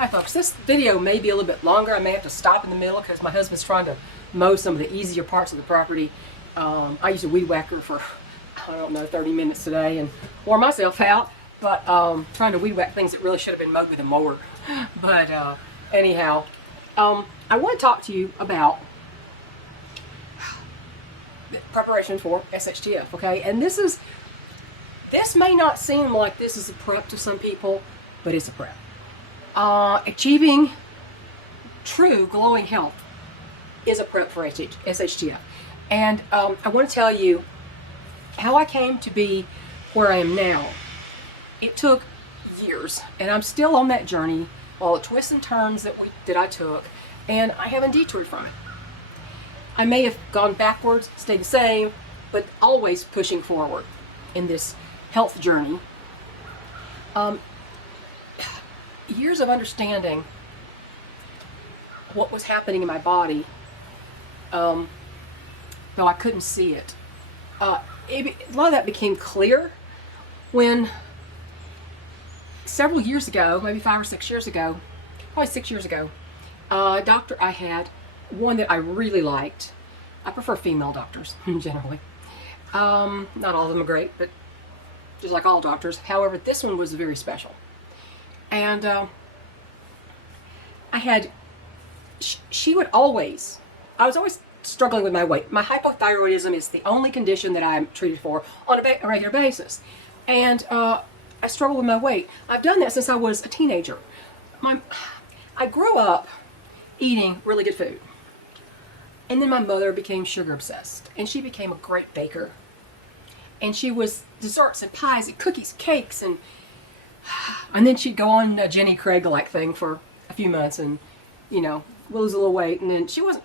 Hi folks, this video may be a little bit longer. I may have to stop in the middle because my husband's trying to mow some of the easier parts of the property. I use a weed whacker for, I don't know, 30 minutes today and wore myself out, but trying to weed whack things that really should have been mowed with a mower. But anyhow, I want to talk to you about preparation for SHTF, okay? And this may not seem like this is a prep to some people, but it's a prep. Achieving true glowing health is a prep for SHTF. And I want to tell you how I came to be where I am now. It took years, and I'm still on that journey, all the twists and turns that I took, and I haven't detoured from it. I may have gone backwards, stayed the same, but always pushing forward in this health journey. Years of understanding what was happening in my body, though I couldn't see it. A lot of that became clear when several years ago, maybe 5 or 6 years ago, probably 6 years ago, a doctor I had, one that I really liked. I prefer female doctors generally. Not all of them are great, but just like all doctors. However, this one was very special. And she would always, I was always struggling with my weight. My hypothyroidism is the only condition that I'm treated for on a regular basis. And I struggle with my weight. I've done that since I was a teenager. I grew up eating really good food. And then my mother became sugar obsessed. And she became a great baker. And she was desserts and pies and cookies, cakes, and then she'd go on a Jenny Craig-like thing for a few months and, you know, lose a little weight. And then she wasn't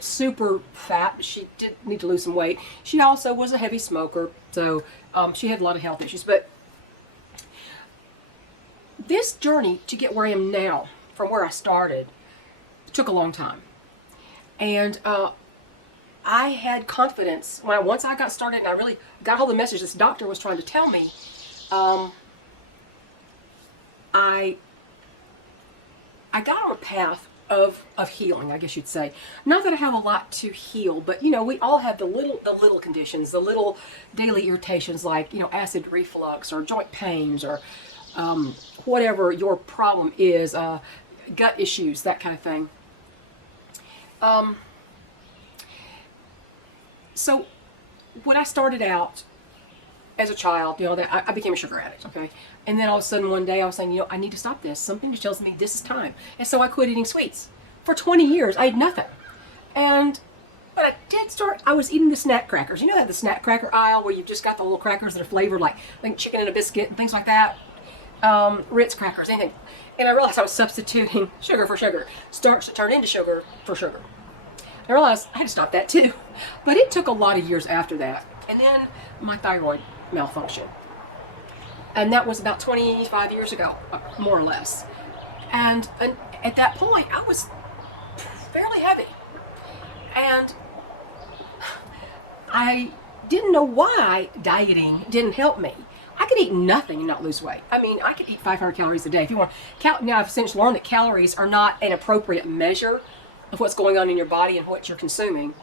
super fat, but she did need to lose some weight. She also was a heavy smoker, so she had a lot of health issues. But this journey to get where I am now, from where I started, took a long time. And I had confidence once I got started and I really got hold of the message this doctor was trying to tell me. I got on a path of healing, I guess you'd say. Not that I have a lot to heal, but you know, we all have the little conditions, the little daily irritations like, you know, acid reflux or joint pains or whatever your problem is, gut issues, that kind of thing. So when I started out as a child, you know, that I became a sugar addict, okay? And then all of a sudden one day I was saying, you know, I need to stop this. Something just tells me this is time. And so I quit eating sweets. For 20 years, I ate nothing. But I was eating the snack crackers. You know that the snack cracker aisle where you've just got the little crackers that are flavored like chicken and a biscuit and things like that? Ritz crackers, anything. And I realized I was substituting sugar for sugar. Starch to turn into sugar for sugar. I realized I had to stop that too. But it took a lot of years after that. And then my thyroid malfunctioned. And that was about 25 years ago, more or less. And at that point, I was fairly heavy. And I didn't know why dieting didn't help me. I could eat nothing and not lose weight. I mean, I could eat 500 calories a day. If you want, now I've since learned that calories are not an appropriate measure of what's going on in your body and what you're consuming.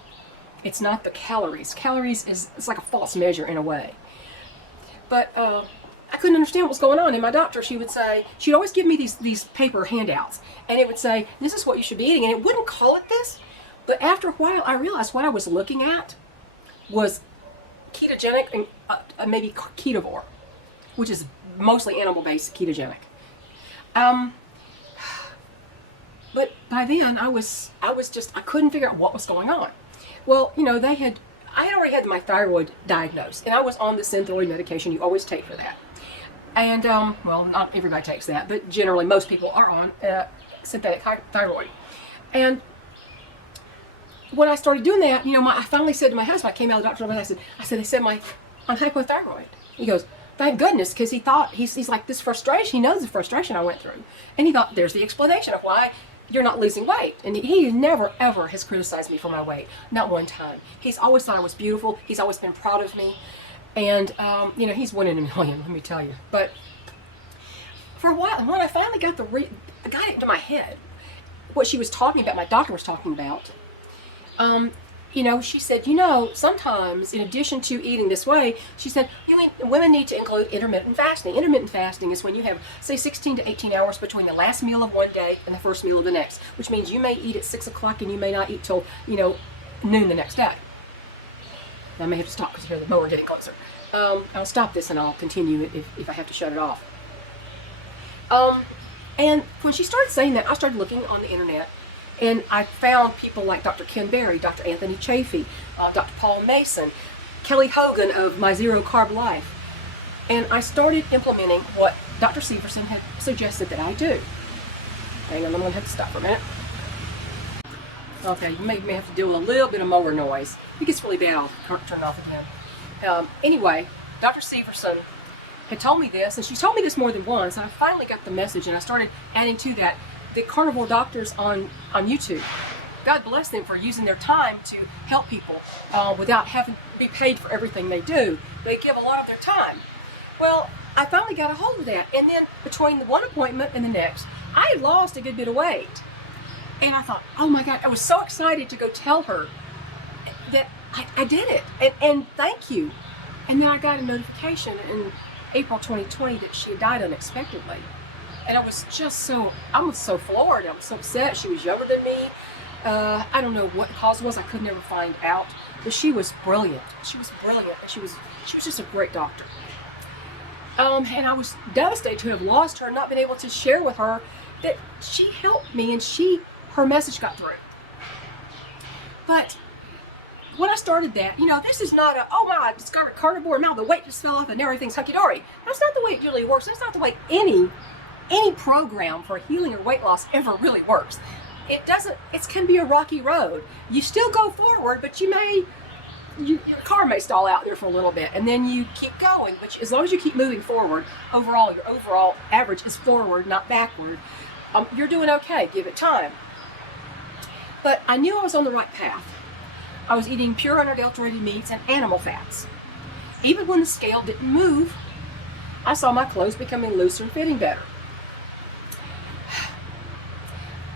It's not the calories. Calories it's like a false measure in a way. But I couldn't understand what was going on. And my doctor, she'd always give me these paper handouts. And it would say, this is what you should be eating. And it wouldn't call it this. But after a while, I realized what I was looking at was ketogenic and maybe carnivore, which is mostly animal-based ketogenic. But by then, I couldn't figure out what was going on. Well, you know, I had already had my thyroid diagnosed, and I was on the Synthroid medication you always take for that. And, well, not everybody takes that, but generally most people are on synthetic thyroid. And when I started doing that, you know, I finally said to my husband, I came out of the doctor's office, I said, they said I'm hypothyroid. He goes, thank goodness, because he thought, he's like, this frustration, he knows the frustration I went through. And he thought, there's the explanation of why you're not losing weight. And he never, ever has criticized me for my weight. Not one time. He's always thought I was beautiful. He's always been proud of me. And, you know, he's one in a million, let me tell you. But for a while, when I finally got I got it into my head what she was talking about, my doctor was talking about. She said, sometimes in addition to eating this way, she said, women need to include intermittent fasting. Intermittent fasting is when you have, say, 16 to 18 hours between the last meal of one day and the first meal of the next, which means you may eat at 6 o'clock and you may not eat till, noon the next day. I may have to stop because I hear the mower getting closer. I'll stop this and I'll continue if I have to shut it off. And when she started saying that, I started looking on the internet, and I found people like Dr. Ken Berry, Dr. Anthony Chafee, Dr. Paul Mason, Kelly Hogan of My Zero Carb Life. And I started implementing what Dr. Severson had suggested that I do. Hang on, I'm going to have to stop for a minute. Okay, you may have to deal with a little bit of mower noise. If it gets really bad, I'll turn it off again. Anyway, Dr. Severson had told me this, and she told me this more than once, and I finally got the message, and I started adding to that the carnivore doctors on YouTube. God bless them for using their time to help people without having to be paid for everything they do. They give a lot of their time. Well, I finally got a hold of that, and then between the one appointment and the next, I had lost a good bit of weight. And I thought, oh my God, I was so excited to go tell her that I did it, and thank you. And then I got a notification in April 2020 that she had died unexpectedly. And I was so floored. I was so upset. She was younger than me. I don't know what the cause was. I could never find out. But she was brilliant. She was brilliant, and she was just a great doctor. And I was devastated to have lost her and not been able to share with her that she helped me, and her message got through. But when I started that, this is not I discovered carnivore, now the weight just fell off and everything's hunky-dory. That's not the way it usually works. That's not the way any program for healing or weight loss ever really works. It can be a rocky road. You still go forward, but your car may stall out there for a little bit, and then you keep going. But as long as you keep moving forward, your overall average is forward, not backward. You're doing okay. Give it time. But I knew I was on the right path. I was eating pure unadulterated meats and animal fats. Even when the scale didn't move, I saw my clothes becoming looser and fitting better.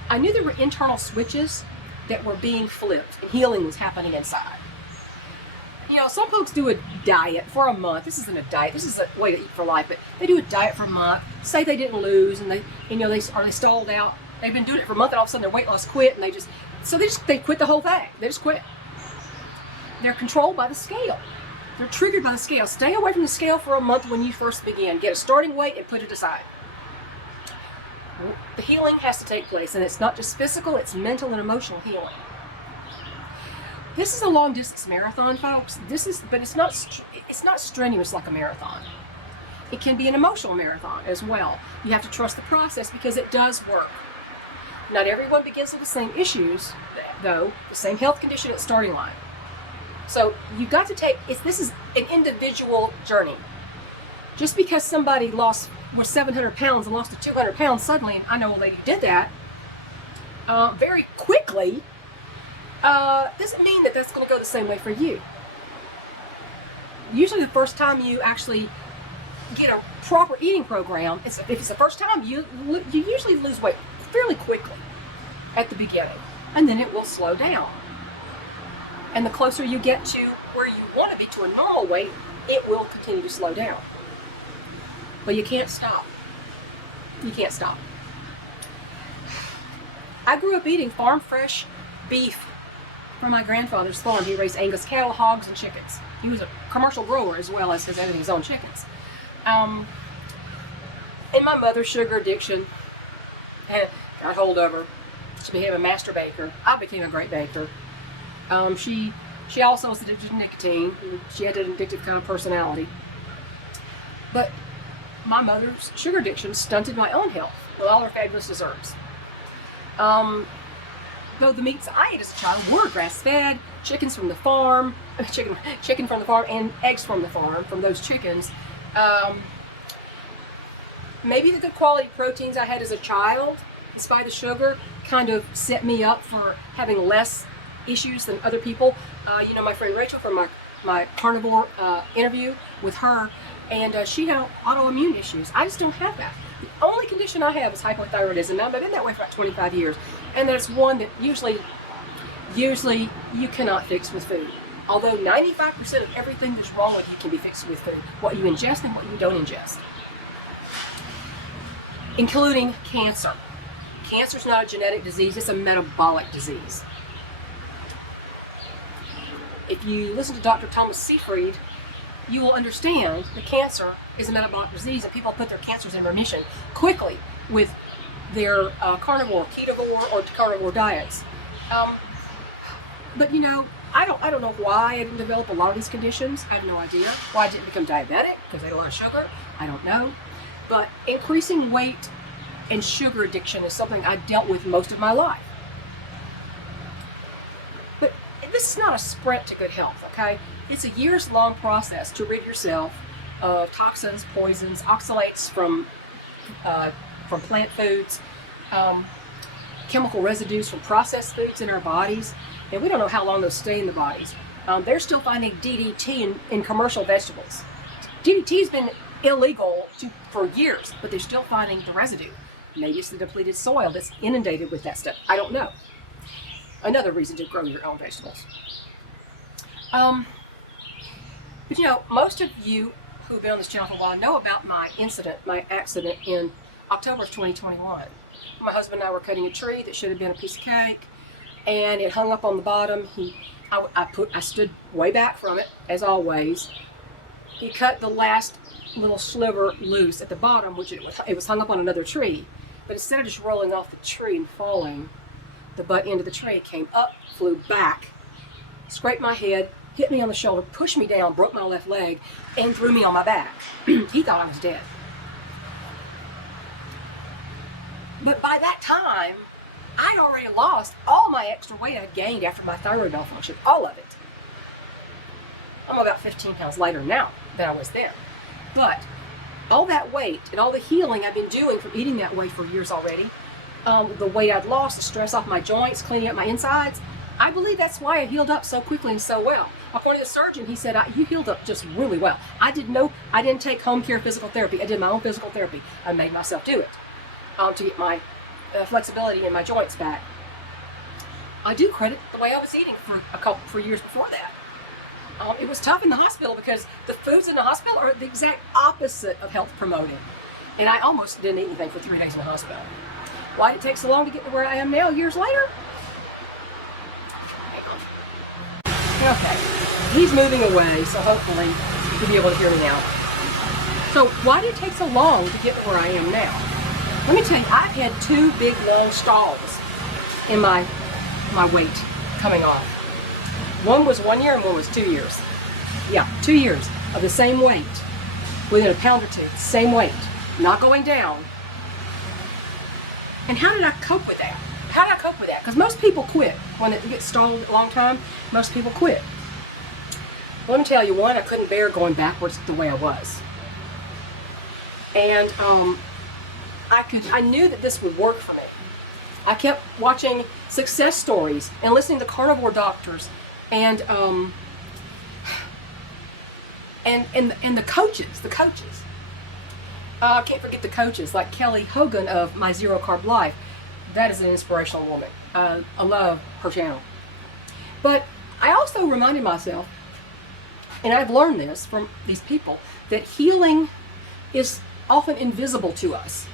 I knew there were internal switches that were being flipped and healing was happening inside. Some folks do a diet for a month. This isn't a diet. This is a way to eat for life. But they do a diet for a month. Say they didn't lose, and they stalled out. They've been doing it for a month, and all of a sudden their weight loss quit, and they quit the whole thing. They just quit. They're controlled by the scale. They're triggered by the scale. Stay away from the scale for a month when you first begin. Get a starting weight and put it aside. The healing has to take place, and it's not just physical, it's mental and emotional healing. This is a long distance marathon, folks. But it's not strenuous like a marathon. It can be an emotional marathon as well. You have to trust the process because it does work. Not everyone begins with the same issues, though, the same health condition at starting line. So you've got to this is an individual journey. Just because somebody was 700 pounds and lost to 200 pounds suddenly, and I know a lady did that very quickly, doesn't mean that that's going to go the same way for you. Usually the first time you actually get a proper eating program, if it's the first time, you usually lose weight fairly quickly at the beginning, and then it will slow down. And the closer you get to where you want to be, to a normal weight, it will continue to slow down. But you can't stop. You can't stop. I grew up eating farm fresh beef from my grandfather's farm. He raised Angus cattle, hogs, and chickens. He was a commercial grower as well as having his own chickens. And my mother's sugar addiction got hold of her. She became a master baker. I became a great baker. She also was addicted to nicotine. She had an addictive kind of personality. But my mother's sugar addiction stunted my own health with all her fabulous desserts. Though the meats I ate as a child were grass-fed, chicken from the farm, and eggs from the farm, from those chickens. Maybe the good quality proteins I had as a child, despite the sugar, kind of set me up for having less issues than other people. My friend Rachel from my carnivore interview with her, and she had autoimmune issues. I just don't have that. The only condition I have is hypothyroidism. Now, I've been that way for about 25 years, and that's one that usually you cannot fix with food. Although 95% of everything that's wrong with you can be fixed with food. What you ingest and what you don't ingest. Including cancer. Cancer is not a genetic disease, it's a metabolic disease. If you listen to Dr. Thomas Seyfried, you will understand that cancer is a metabolic disease, and people put their cancers in remission quickly with their carnivore, ketovore, or carnivore diets. But you know, I don't know why I didn't develop a lot of these conditions. I have no idea. Why I didn't become diabetic, because I ate a lot of sugar. I don't know. But increasing weight and sugar addiction is something I dealt with most of my life. But this is not a sprint to good health, okay? It's a years-long process to rid yourself of toxins, poisons, oxalates from plant foods, chemical residues from processed foods in our bodies, and we don't know how long those stay in the bodies. They're still finding DDT in commercial vegetables. DDT's been illegal for years, but they're still finding the residue. Maybe it's the depleted soil that's inundated with that stuff. I don't know. Another reason to grow your own vegetables. But you know, most of you who've been on this channel for a while know about my accident in October of 2021. My husband and I were cutting a tree that should have been a piece of cake, and it hung up on the bottom. I stood way back from it, as always. He cut the last little sliver loose at the bottom, which it was hung up on another tree. But instead of just rolling off the tree and falling, the butt end of the tree came up, flew back, scraped my head, hit me on the shoulder, pushed me down, broke my left leg, and threw me on my back. He thought I was dead. But by that time, I'd already lost all my extra weight I'd gained after my thyroid malfunction, all of it. I'm about 15 pounds lighter now than I was then. But all that weight and all the healing I've been doing from eating that way for years already, the weight I'd lost, the stress off my joints, cleaning up my insides, I believe that's why I healed up so quickly and so well. According to the surgeon, he said, you healed up just really well. I didn't take home care physical therapy. I did my own physical therapy. I made myself do it to get my flexibility in my joints back. I do credit the way I was eating for years before that. It was tough in the hospital because the foods in the hospital are the exact opposite of health promoting. And I almost didn't eat anything for 3 days in the hospital. Why did it take so long to get to where I am now, years later? Okay, he's moving away, so hopefully you'll be able to hear me now. So why did it take so long to get to where I am now? Let me tell you, I've had 2 big long stalls in my weight coming off. One was 1 year and one was 2 years. Yeah, 2 years of the same weight, within a pound or two, same weight, not going down. And how did I cope with that? How did I cope with that? Because most people quit. When it gets stalled a long time, most people quit. Well, let me tell you, one, I couldn't bear going backwards the way I was. And I knew that this would work for me. I kept watching success stories and listening to carnivore doctors and the coaches. I can't forget the coaches like Kelly Hogan of My Zero Carb Life. That is an inspirational woman. I love her channel. But I also reminded myself, and I've learned this from these people, that healing is often invisible to us.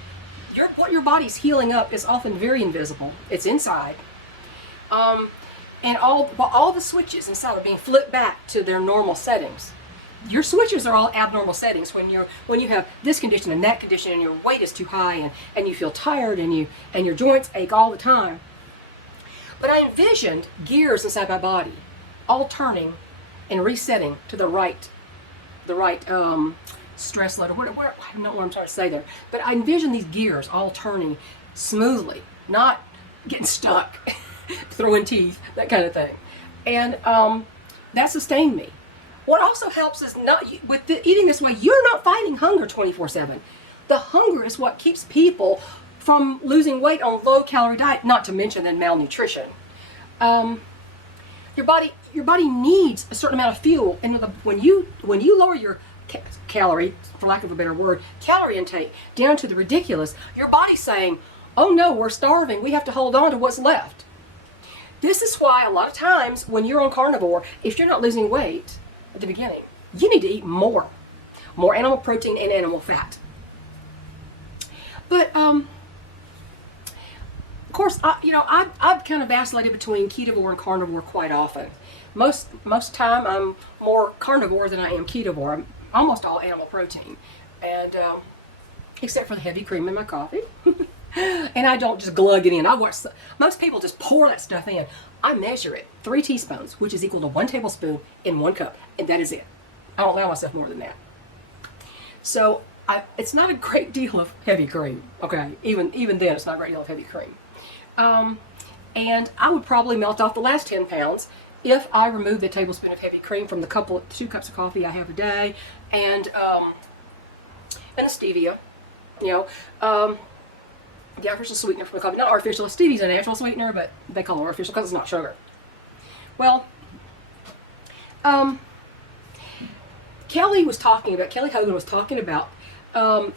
What your body's healing up is often very invisible. It's inside. And all the switches inside are being flipped back to their normal settings. Your switches are all abnormal settings when you have this condition and that condition and your weight is too high and you feel tired and your joints ache all the time. But I envisioned gears inside my body all turning and resetting to the right stress load, or whatever. I don't know what I'm trying to say there. But I envision these gears all turning smoothly, not getting stuck, throwing teeth, that kind of thing. And that sustained me. What also helps is eating this way, you're not fighting hunger 24/7. The hunger is what keeps people from losing weight on low-calorie diet, not to mention then malnutrition. Your body needs a certain amount of fuel, and when you lower your calorie, for lack of a better word, calorie intake down to the ridiculous, your body's saying, oh no, we're starving. We have to hold on to what's left. This is why a lot of times when you're on carnivore, if you're not losing weight at the beginning, you need to eat more animal protein and animal fat. But of course, I've kind of vacillated between ketovore and carnivore quite often. Most time I'm more carnivore than I am ketovore. I'm almost all animal protein, and except for the heavy cream in my coffee. And I don't just glug it in. Most people just pour that stuff in. I measure it 3 teaspoons, which is equal to 1 tablespoon in 1 cup, and that is it. I don't allow myself more than that. So it's not a great deal of heavy cream. Okay, even then, it's not a great deal of heavy cream. And I would probably melt off the last 10 pounds if I remove the tablespoon of heavy cream from the 2 cups of coffee I have a day, and the stevia, the artificial sweetener from the coffee. Not artificial, stevia's a natural sweetener, but they call it artificial because it's not sugar. Well, Kelly Hogan was talking about a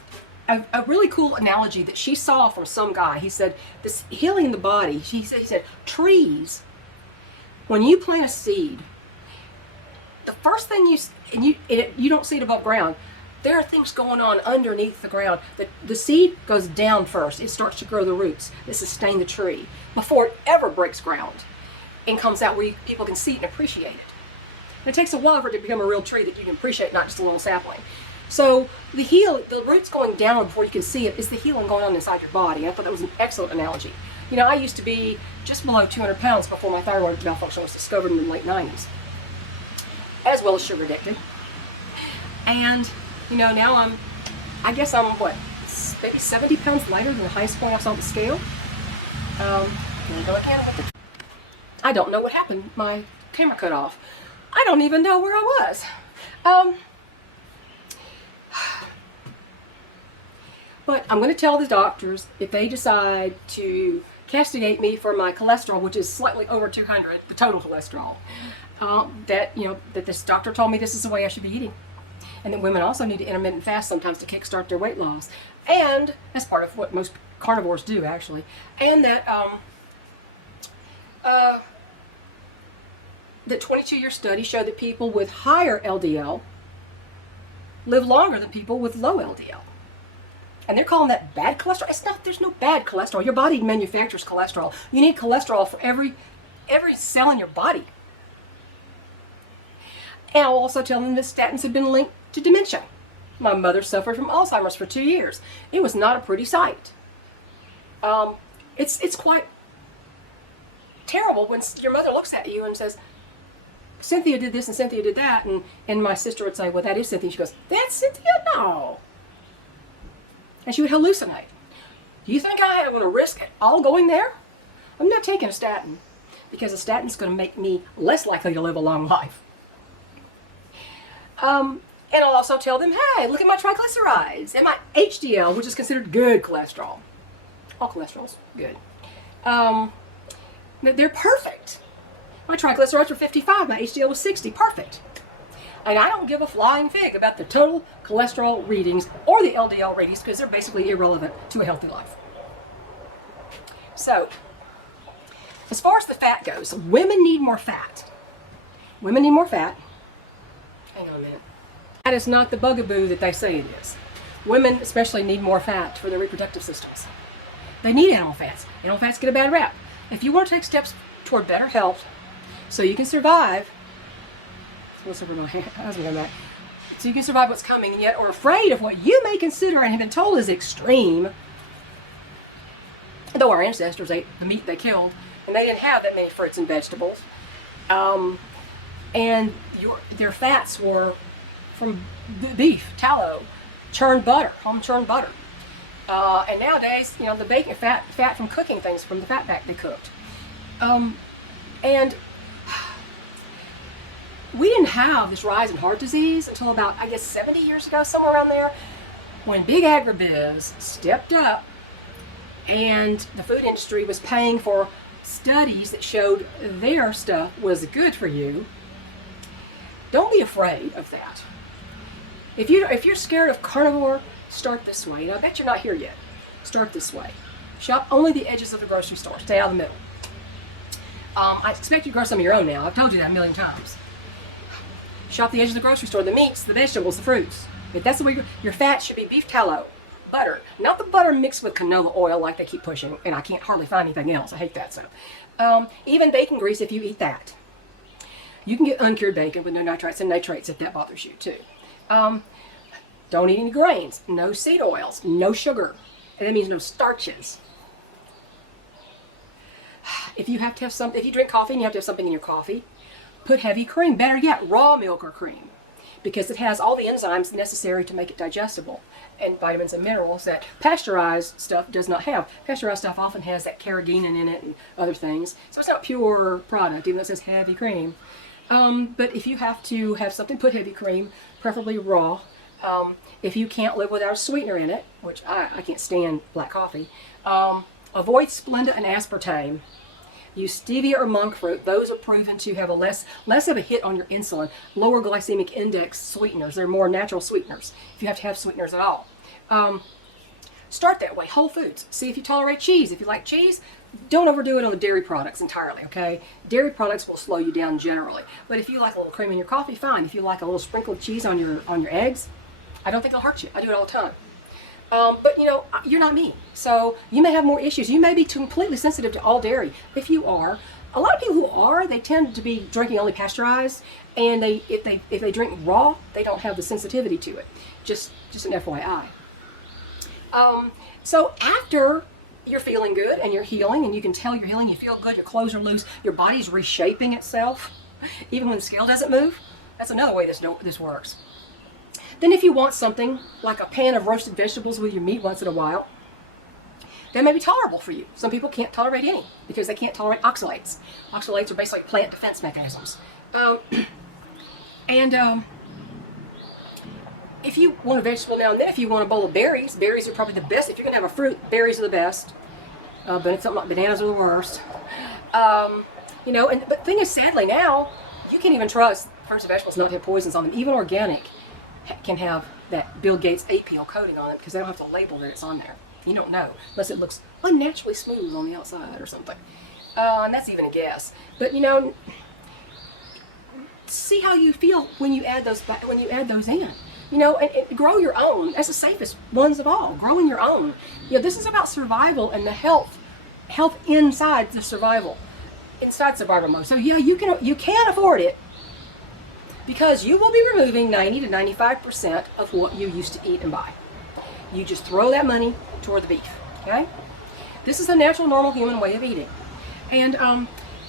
really cool analogy that she saw from some guy. He said, this healing the body, he said, trees, when you plant a seed, the first thing you don't see it above ground, there are things going on underneath the ground. The seed goes down first. It starts to grow the roots that sustain the tree before it ever breaks ground and comes out where people can see it and appreciate it. And it takes a while for it to become a real tree that you can appreciate, not just a little sapling. So the roots going down before you can see it is the healing going on inside your body. I thought that was an excellent analogy. I used to be just below 200 pounds before my thyroid malfunction was discovered in the late 90s, as well as sugar addicted. And now I guess I'm maybe 70 pounds lighter than the highest point I saw on the scale. There you go again. I don't know what happened. My camera cut off. I don't even know where I was. But I'm going to tell the doctors if they decide to castigate me for my cholesterol, which is slightly over 200, the total cholesterol, that this doctor told me this is the way I should be eating. And that women also need to intermittent fast sometimes to kickstart their weight loss. And that's part of what most carnivores do, actually. And that the 22-year study showed that people with higher LDL live longer than people with low LDL. And they're calling that bad cholesterol. There's no bad cholesterol. Your body manufactures cholesterol. You need cholesterol for every cell in your body. And I'll also tell them that statins have been linked to dementia. My mother suffered from Alzheimer's for 2 years. It was not a pretty sight. It's quite terrible when your mother looks at you and says, Cynthia did this and Cynthia did that, and my sister would say, well, that is Cynthia. She goes, that's Cynthia? No. And she would hallucinate. Do you think I want to risk it all going there? I'm not taking a statin because a statin's going to make me less likely to live a long life. And I'll also tell them, hey, look at my triglycerides and my HDL, which is considered good cholesterol. All cholesterol's good. They're perfect. My triglycerides were 55, my HDL was 60, perfect. And I don't give a flying fig about the total cholesterol readings or the LDL readings because they're basically irrelevant to a healthy life. So, as far as the fat goes, women need more fat. Women need more fat. Hang on a minute. That is not the bugaboo that they say it is. Women especially need more fat for their reproductive systems. They need animal fats. Animal fats get a bad rap. If you want to take steps toward better health so you can survive, so you can survive what's coming and yet are afraid of what you may consider and have been told is extreme, though our ancestors ate the meat they killed and they didn't have that many fruits and vegetables, and their fats were from beef, tallow, churned butter, home churned butter. And nowadays, the bacon fat from cooking things from the fat back they cooked. And we didn't have this rise in heart disease until about, 70 years ago, somewhere around there, when big agribiz stepped up and the food industry was paying for studies that showed their stuff was good for you. Don't be afraid of that. If you're scared of carnivore, start this way. And I bet you're not here yet. Start this way. Shop only the edges of the grocery store. Stay out of the middle. I expect you to grow some of your own now. I've told you that a million times. Shop the edges of the grocery store. The meats, the vegetables, the fruits. If that's the way your fat should be beef tallow, butter. Not the butter mixed with canola oil like they keep pushing. And I can't hardly find anything else. I hate that stuff. Even bacon grease if you eat that. You can get uncured bacon with no nitrites and nitrates if that bothers you too. Don't eat any grains. No seed oils. No sugar. And that means no starches. If you have to have something, if you drink coffee and you have to have something in your coffee, put heavy cream. Better yet, raw milk or cream, because it has all the enzymes necessary to make it digestible and vitamins and minerals that pasteurized stuff does not have. Pasteurized stuff often has that carrageenan in it and other things, so it's not pure product, even though it says heavy cream. But if you have to have something, put heavy cream, preferably raw. If you can't live without a sweetener in it, which I can't stand black coffee, avoid Splenda and aspartame. Use stevia or monk fruit. Those are proven to have a less of a hit on your insulin. Lower glycemic index sweeteners. They're more natural sweeteners if you have to have sweeteners at all. Start that way. Whole foods. See if you tolerate cheese. If you like cheese, don't overdo it on the dairy products entirely, okay? Dairy products will slow you down generally. But if you like a little cream in your coffee, fine. If you like a little sprinkle of cheese on your eggs, I don't think it'll hurt you. I do it all the time. But you know, you're not me, so you may have more issues. You may be completely sensitive to all dairy. If you are, a lot of people who are, they tend to be drinking only pasteurized, and if they drink raw, they don't have the sensitivity to it. Just an FYI. So after you're feeling good and you're healing, and you can tell you're healing, you feel good, your clothes are loose, your body's reshaping itself, even when the scale doesn't move. That's another way this works. Then if you want something like a pan of roasted vegetables with your meat once in a while, that may be tolerable for you. Some people can't tolerate any because they can't tolerate oxalates. Oxalates are basically plant defense mechanisms. If you want a vegetable now and then, if you want a bowl of berries, berries are probably the best. If you're going to have a fruit, berries are the best. But something like bananas are the worst. You know, but the thing is, sadly now, you can't even trust fruits and vegetables not to have poisons on them. Even organic can have that Bill Gates appeal coating on it because they don't have to label that it's on there. You don't know unless it looks unnaturally smooth on the outside or something. And that's even a guess. But you know, see how you feel when you add those in. You know, and grow your own. That's the safest ones of all. Growing your own. You know, this is about survival and the health inside the survival, inside survival mode. So yeah, you can afford it. Because you will be removing 90 to 95% of what you used to eat and buy. You just throw that money toward the beef, okay? This is a natural, normal human way of eating. And,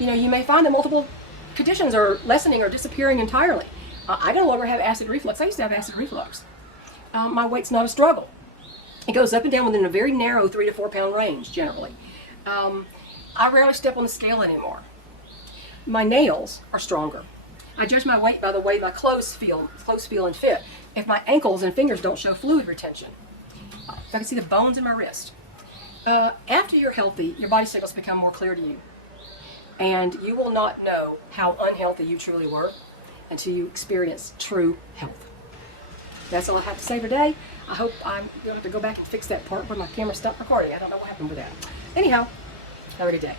you know, you may find that multiple conditions are lessening or disappearing entirely. I no longer have acid reflux. I used to have acid reflux. My weight's not a struggle. It goes up and down within a very narrow 3 to 4 pound range, generally. I rarely step on the scale anymore. My nails are stronger. I judge my weight by the way my clothes feel and fit. If my ankles and fingers don't show fluid retention. If I can see the bones in my wrist. After you're healthy, your body signals become more clear to you. And you will not know how unhealthy you truly were until you experience true health. That's all I have to say today. I hope I'm going to have to go back and fix that part where my camera stopped recording. I don't know what happened with that. Anyhow, have a good day.